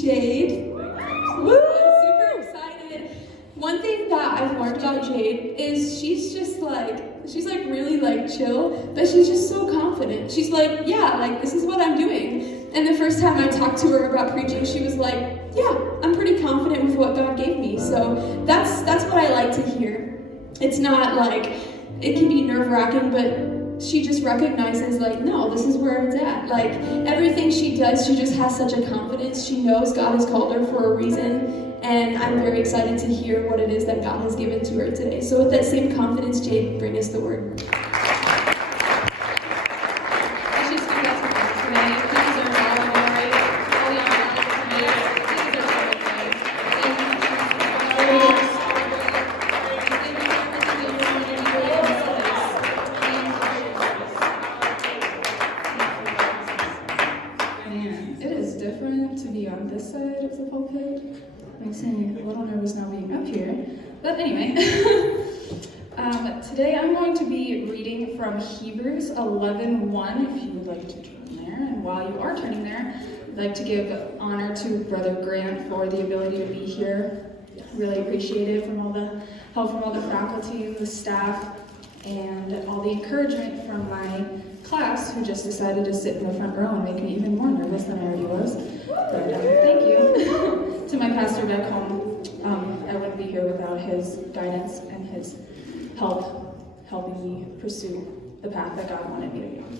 Jade. Woo! I'm super excited. One thing that I've learned about Jade is she's really chill, but she's just so confident. She's like, yeah, this is what I'm doing. And the first time I talked to her about preaching, she was like, yeah, I'm pretty confident with what God gave me. So that's what I like to hear. It's not it can be nerve-wracking, but she just recognizes no, this is where it's at. Everything she does, she just has such a confidence. She knows God has called her for a reason. And I'm very excited to hear what it is that God has given to her today. So with that same confidence, Jade, bring us the word. Let's just do that today. He deserves all the glory, all the honor, all the praise. He deserves everything. Thank you, Jesus. Man, it is different to be on this side of the pulpit. Makes me a little nervous now being up here. But anyway, today I'm going to be reading from Hebrews 11:1, if you would like to turn there. And while you are turning there, I'd like to give honor to Brother Grant for the ability to be here. Really appreciate it, from all the help from all the faculty and the staff, and all the encouragement from my class, who just decided to sit in the front row and make me even more nervous than I already was. But thank you. To my pastor back home, I wouldn't be here without his guidance and his helping me pursue the path that God wanted me to be on.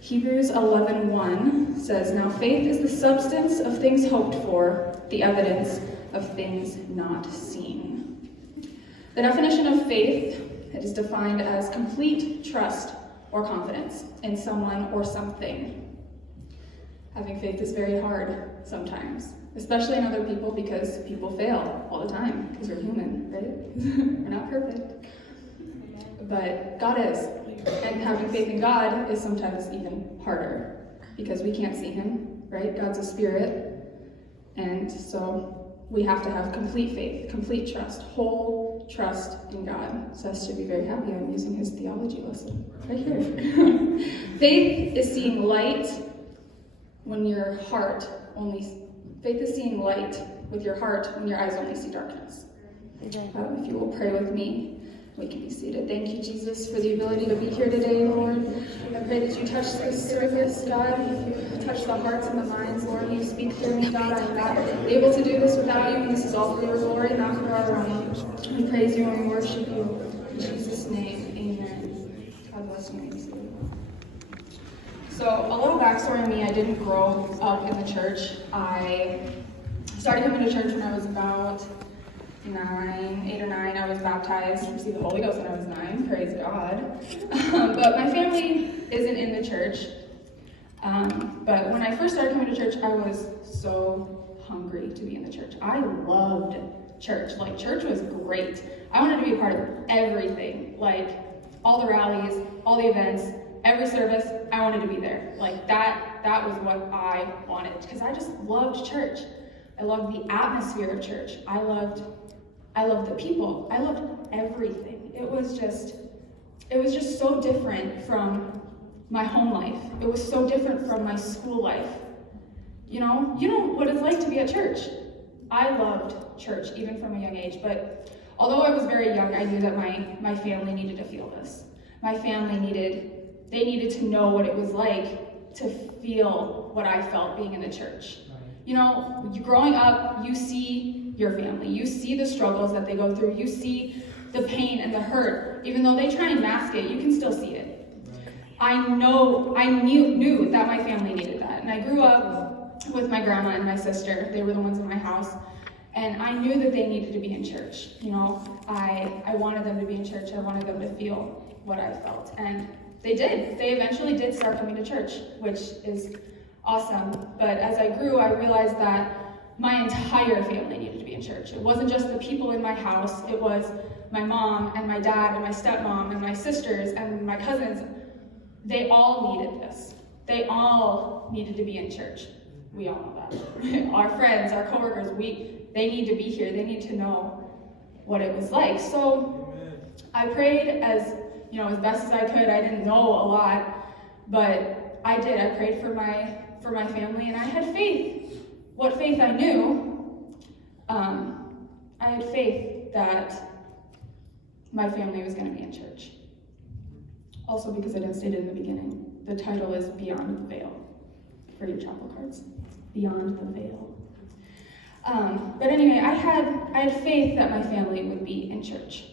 Hebrews 11:1 says, "Now faith is the substance of things hoped for, the evidence of things not seen." The definition of faith, it is defined as complete trust or confidence in someone or something. Having faith is very hard sometimes, especially in other people, because people fail all the time, because we're human, right? We're not perfect. But God is. And having faith in God is sometimes even harder, because we can't see him, right? God's a spirit. And so we have to have complete faith, complete trust, whole trust in God. Seth should be very happy I'm using his theology lesson right here. Faith is seeing light when your heart faith is seeing light with your heart when your eyes only see darkness. If you will pray with me, we can be seated. Thank you, Jesus, for the ability to be here today, Lord. I pray that you touch this service, God. You touch the hearts and the minds, Lord. You speak through me, God. I'm not able to do this without you, and this is all for your glory, not for our own. We praise you and we worship you. In Jesus' name, amen. God bless you. So, a little backstory on me. I didn't grow up in the church. I started coming to church when I was about 8 or 9. I was baptized, received the Holy Ghost when I was 9. Praise God. But my family isn't in the church. But when I first started coming to church, I was so hungry to be in the church. I loved church. Church was great. I wanted to be a part of everything. All the rallies, all the events, every service, I wanted to be there. That was what I wanted, because I just loved church. I loved the atmosphere of church. I loved the people. I loved everything. It was just so different from my home life. It was so different from my school life. You know what it's like to be at church. I loved church, even from a young age, but although I was very young, I knew that my family needed to feel this. My family needed to know what it was like to feel what I felt being in the church. Growing up, you see your family. You see the struggles that they go through. You see the pain and the hurt. Even though they try and mask it, you can still see it. I knew that my family needed that. And I grew up with my grandma and my sister. They were the ones in my house. And I knew that they needed to be in church. I wanted them to be in church. I wanted them to feel what I felt. And they did. They eventually did start coming to church, which is awesome. But as I grew, I realized that my entire family needed to be in church. It wasn't just the people in my house. It was my mom and my dad and my stepmom and my sisters and my cousins. They all needed this. They all needed to be in church. We all know that. Our friends, our coworkers, they need to be here. They need to know what it was like. So I prayed as best as I could. I didn't know a lot, but I did. I prayed for my family, and I had faith what faith I knew, I had faith that my family was going to be in church. Also, because I didn't state it in the beginning, the title is Beyond the Veil for your chapel cards. Beyond the Veil. But anyway, I had faith that my family would be in church.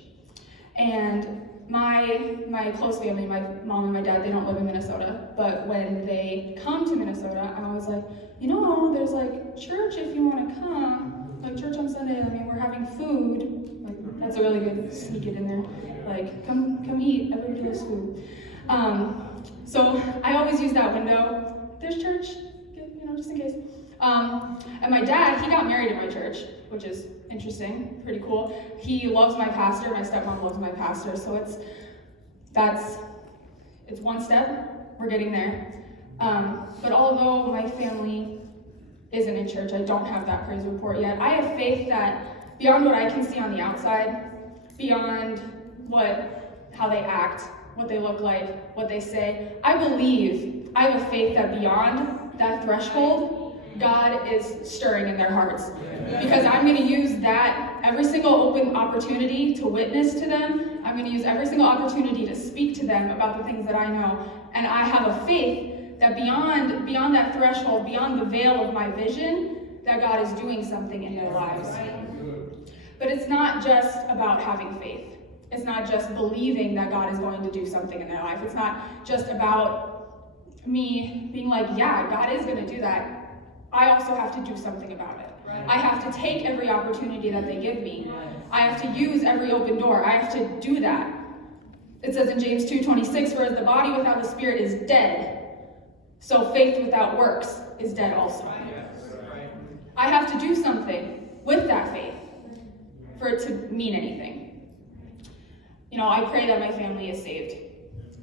And my close family, my mom and my dad, they don't live in Minnesota, but when they come to Minnesota, I was like, there's like church if you want to come, like church on Sunday. I mean, we're having food. Like, that's a really good sneak it in there. Like, come eat. Everybody loves food. So I always use that window. There's church, just in case. And my dad, he got married in my church, which is interesting, pretty cool. He loves my pastor. My stepmom loves my pastor. So it's one step. We're getting there. But although my family isn't in church, I don't have that praise report yet. I have faith that beyond what I can see on the outside, beyond how they act, what they look like, what they say, I have a faith that beyond that threshold, God is stirring in their hearts. Because I'm going to use that every single open opportunity to witness to them. I'm going to use every single opportunity to speak to them about the things that I know. And I have a faith that beyond that threshold, beyond the veil of my vision, that God is doing something in their lives. But it's not just about having faith. It's not just believing that God is going to do something in their life. It's not just about me being like, yeah, God is going to do that. I also have to do something about it. I have to take every opportunity that they give me. I have to use every open door. I have to do that. It says in James 2:26, whereas the body without the spirit is dead, so faith without works is dead also. I have to do something with that faith for it to mean anything. I pray that my family is saved,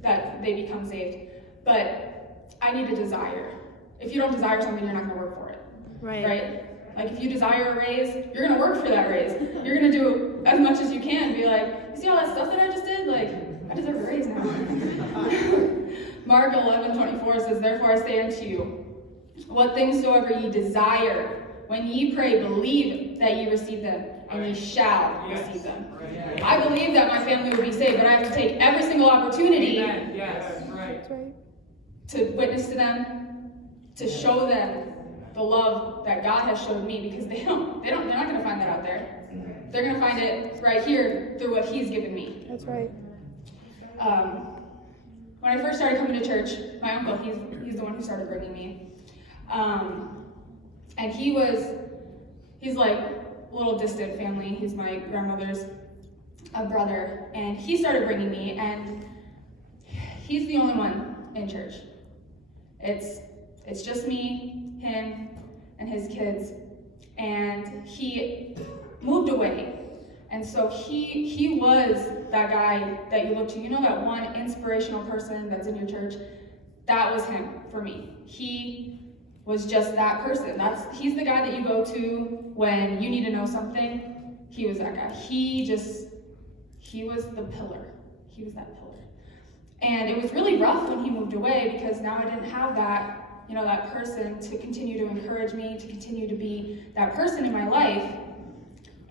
that they become saved, but I need a desire. If you don't desire something, you're not going to work for it. Right? Like, if you desire a raise, you're going to work for that raise. You're going to do as much as you can. Be like, you see all that stuff that I just did? Like, I deserve a raise now. Mark 11:24 says, therefore I say unto you, what things soever ye desire, when ye pray, believe that ye receive them, and ye shall receive them. I believe that my family will be saved, but I have to take every single opportunity to witness to them, to show them the love that God has showed me, because they're not going to find that out there. They're going to find it right here through what He's given me. That's right. When I first started coming to church, my uncle, he's the one who started bringing me. And he's like a little distant family. He's my grandmother's brother. And he started bringing me, and he's the only one in church. It's just me, him, and his kids. And he moved away. And so he was that guy that you look to. That one inspirational person that's in your church? That was him for me. He was just that person. He's the guy that you go to when you need to know something. He was that guy. He was the pillar. He was that pillar. And it was really rough when he moved away, because now I didn't have that, that person to continue to encourage me, to continue to be that person in my life.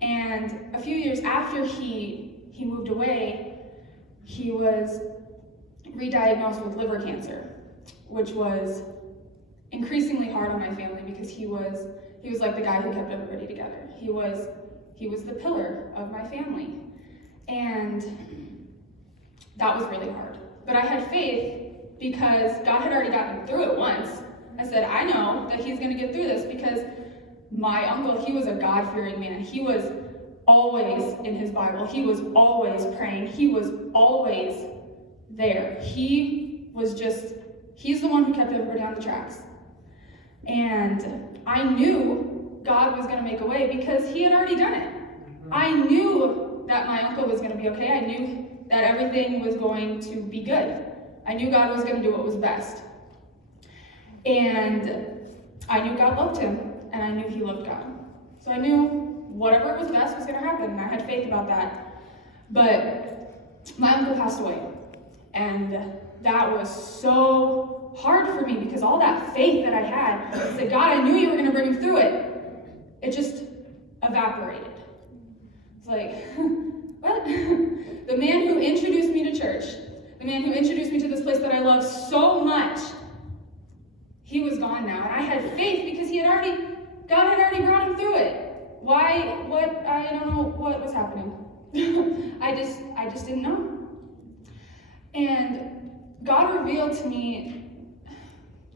And a few years after he moved away, he was re-diagnosed with liver cancer, which was increasingly hard on my family, because he was like the guy who kept everybody together. He was the pillar of my family. And that was really hard. But I had faith, because God had already gotten me through it once. I said, I know that He's going to get through this, because my uncle, he was a God-fearing man. He was always in his Bible. He was always praying. He was always there. He's the one who kept everybody on the tracks. And I knew God was going to make a way, because He had already done it. I knew that my uncle was going to be okay. I knew that everything was going to be good. I knew God was going to do what was best. And I knew God loved him, and I knew he loved God. So I knew whatever was best was going to happen, and I had faith about that. But my uncle passed away, and that was so hard for me, because all that faith that I had, I said, God, I knew you were going to bring him through it. it just evaporated. It's like, what? The man who introduced me to church, the man who introduced me to this place that I love so much, he was gone now. And I had faith because God had already brought him through it. Why? What? I don't know what was happening. I just didn't know. And God revealed to me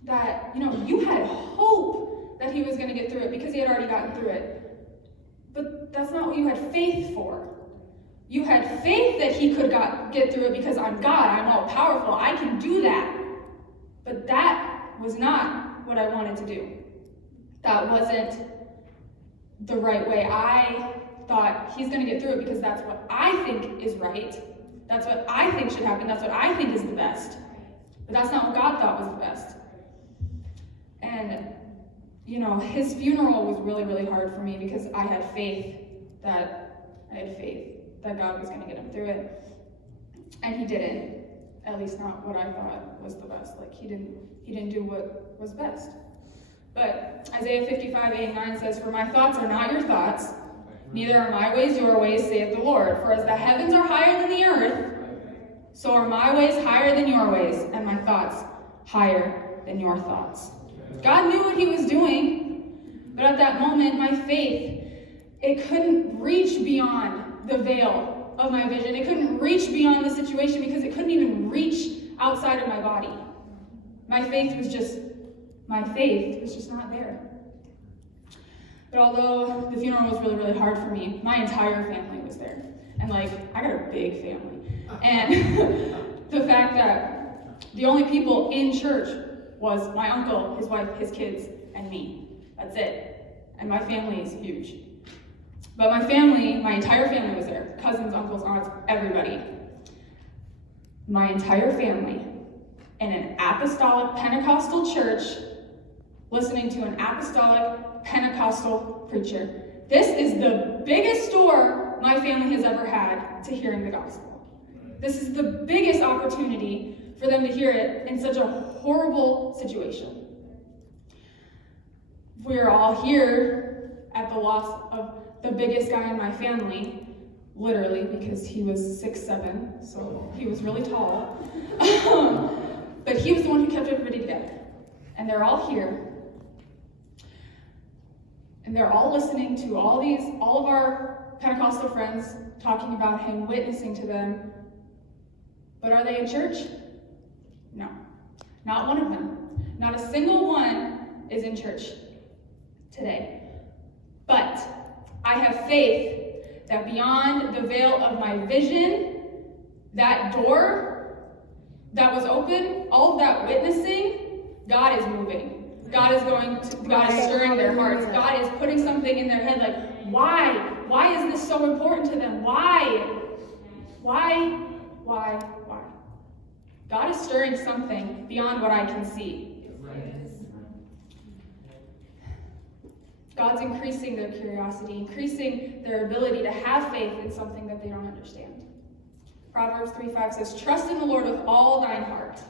that, you had hope that he was going to get through it because he had already gotten through it. But that's not what you had faith for. You had faith that he could get through it because I'm God, I'm all powerful, I can do that. But that was not what I wanted to do. That wasn't the right way. I thought he's going to get through it because that's what I think is right. That's what I think should happen. That's what I think is the best. But that's not what God thought was the best. And, his funeral was really, really hard for me because I had faith that God was going to get him through it. And he didn't. At least not what I thought was the best. Like, he didn't do what was best. But Isaiah 55:8-9 says, "For my thoughts are not your thoughts, neither are my ways your ways, saith the Lord. For as the heavens are higher than the earth, so are my ways higher than your ways, and my thoughts higher than your thoughts." God knew what he was doing, but at that moment, my faith, it couldn't reach beyond the veil of my vision. It couldn't reach beyond the situation because it couldn't even reach outside of my body. My faith was just not there. But although the funeral was really, really hard for me, my entire family was there. And I got a big family. And the fact that the only people in church was my uncle, his wife, his kids, and me. That's it. And my family is huge. But my entire family was there. Cousins, uncles, aunts, everybody. My entire family in an apostolic Pentecostal church listening to an apostolic Pentecostal preacher. This is the biggest door my family has ever had to hearing the gospel. This is the biggest opportunity for them to hear it in such a horrible situation. We're all here at the loss of the biggest guy in my family, literally, because he was 6'7", so he was really tall. But he was the one who kept everybody together. And they're all here. And they're all listening to all of our Pentecostal friends talking about him, witnessing to them. But are they in church? No. Not one of them. Not a single one is in church today. But I have faith that beyond the veil of my vision, that door that was open, all of that witnessing, God is moving. God is stirring their hearts. God is putting something in their head like, why? Why is this so important to them? Why? God is stirring something beyond what I can see. God's increasing their curiosity, increasing their ability to have faith in something that they don't understand. Proverbs 3:5 says, "Trust in the Lord with all thine heart.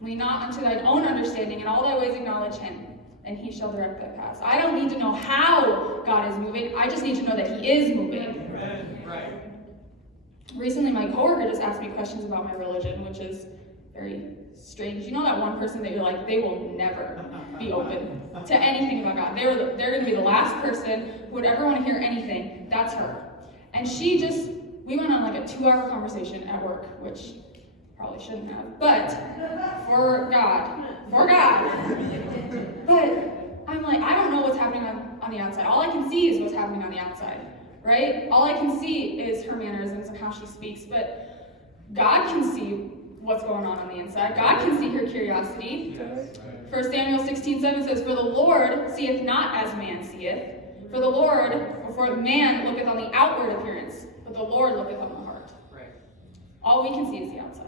Lean not unto thine own understanding, in all thy ways acknowledge him, and he shall direct thy paths." I don't need to know how God is moving. I just need to know that he is moving. Right. Recently, my coworker just asked me questions about my religion, which is very strange. You know that one person that you're like, they will never be open to anything about God. They're going to be the last person who would ever want to hear anything. That's her. And we went on a 2-hour conversation at work, which probably shouldn't have, but for God. But I'm like, I don't know what's happening on the outside. All I can see is what's happening on the outside, right? All I can see is her mannerisms and how she speaks, but God can see what's going on the inside. God can see her curiosity. 1 Samuel 16:7 says, "For the Lord seeth not as man seeth. For man looketh on the outward appearance, but the Lord looketh on the heart." Right. All we can see is the outside.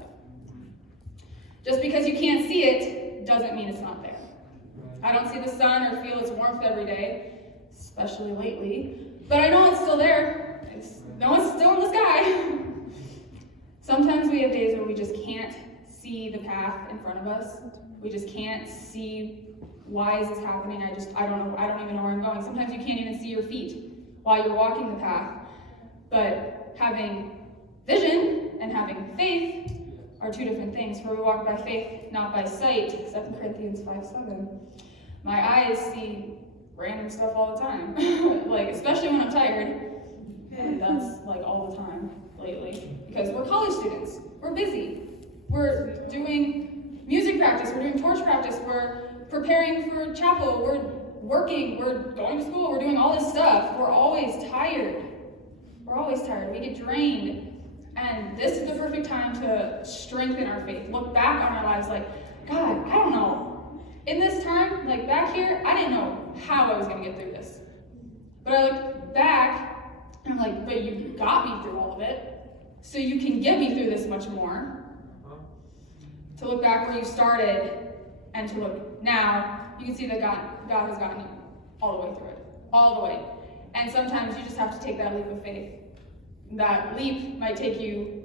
Just because you can't see it doesn't mean it's not there. I don't see the sun or feel its warmth every day, especially lately, but I know it's still there. It's still in the sky. Sometimes we have days where we just can't see the path in front of us. We just can't see why is this happening? I don't know. I don't even know where I'm going. Sometimes you can't even see your feet while you're walking the path. But having vision and having faith are two different things. For we walk by faith, not by sight. 2 Corinthians 5:7. My eyes see random stuff all the time. Like, especially when I'm tired. And that's like all the time lately. Because we're college students. We're busy. We're doing music practice. We're doing torch practice. We're preparing for chapel. We're working. We're going to school. We're doing all this stuff. We're always tired. We're always tired. We get drained. And this is the perfect time to strengthen our faith. Look back on our lives like, God, I don't know. In this time, like back here, I didn't know how I was going to get through this. But I look back, and I'm like, but you got me through all of it, so you can get me through this much more. To look back where you started, and to look now, you can see that God has gotten you all the way through it. All the way. And sometimes you just have to take that leap of faith. That leap might take you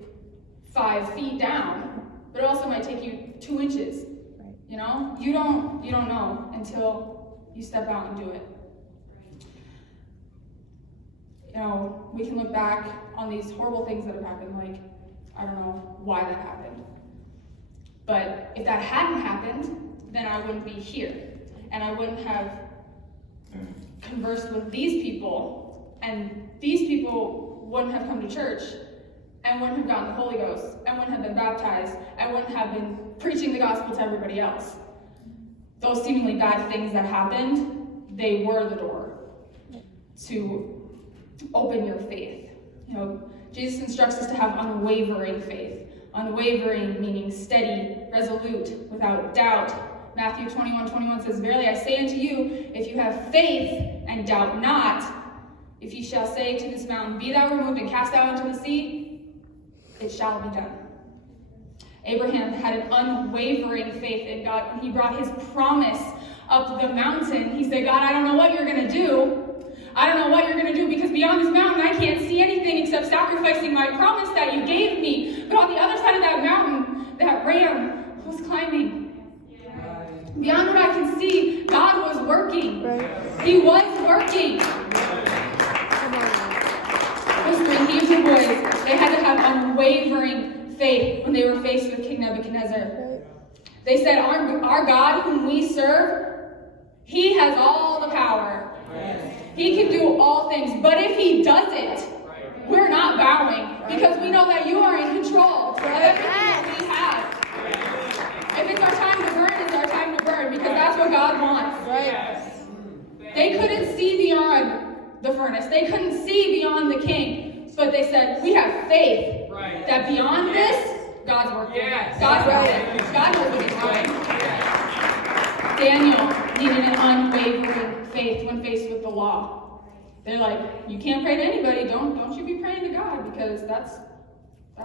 5 feet down, but it also might take you 2 inches. You know, you don't know until you step out and do it. You know, we can look back on these horrible things that have happened, like, I don't know why that happened. But if that hadn't happened, then I wouldn't be here. And I wouldn't have conversed with these people, and these people wouldn't have come to church, and wouldn't have gotten the Holy Ghost, and wouldn't have been baptized, and wouldn't have been preaching the gospel to everybody else. Those seemingly bad things that happened, they were the door to open your faith. You know, Jesus instructs us to have unwavering faith. Unwavering meaning steady, resolute, without doubt. Matthew 21:21 says, Verily I say unto you, if you have faith and doubt not, if ye shall say to this mountain, Be thou removed and cast out into the sea, it shall be done. Abraham had an unwavering faith in God. When he brought his promise up the mountain, he said, God, I don't know what you're going to do. I don't know what you're going to do, because beyond this mountain, I can't see anything except sacrificing my promise that you gave me. But on the other side of that mountain, that ram was climbing. Beyond what I can see, God was working. He was working. Those 3 Hebrew boys, they had to have unwavering faith when they were faced with King Nebuchadnezzar. They said, our God whom we serve, he has all the power. He can do all things. But if he doesn't, we're not bowing, because we know that you are in control of everything that we have. If it's our time to burn, it's our time to burn, because that's what God wants. They couldn't see beyond the furnace. They couldn't see beyond the king. But they said, we have faith that beyond this, God's working. God's working. God knows what he's doing. Daniel needed an unwavering faith when faced with the law. They're like, you can't pray to anybody. Don't you be praying to God, because that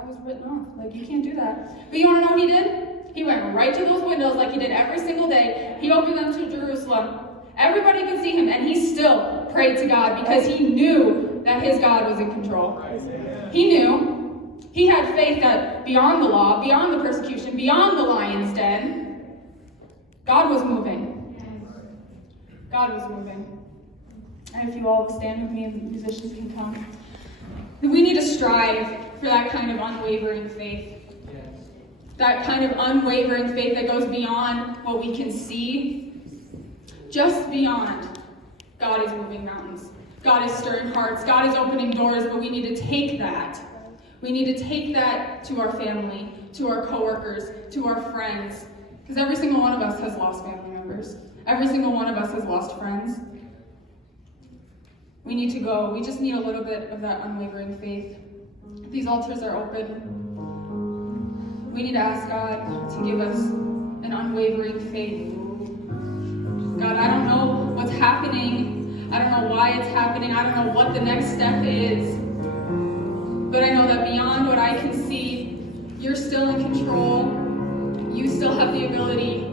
was written off. Like, you can't do that. But you want to know what he did? He went right to those windows like he did every single day. He opened them to Jerusalem. Everybody could see him, and he still prayed to God, because he knew that his God was in control. He knew. He had faith that beyond the law, beyond the persecution, beyond the lion's den, God was moving. God was moving. And if you all will stand with me, and the musicians can come. We need to strive for that kind of unwavering faith. That kind of unwavering faith that goes beyond what we can see. Just beyond. God is moving mountains. God is stirring hearts. God is opening doors, but we need to take that. We need to take that to our family, to our coworkers, to our friends. Because every single one of us has lost family members. Every single one of us has lost friends. We need to go. We just need a little bit of that unwavering faith. These altars are open. We need to ask God to give us an unwavering faith. God, I don't know what's happening. I don't know why it's happening. I don't know what the next step is. But I know that beyond what I can see, you're still in control. You still have the ability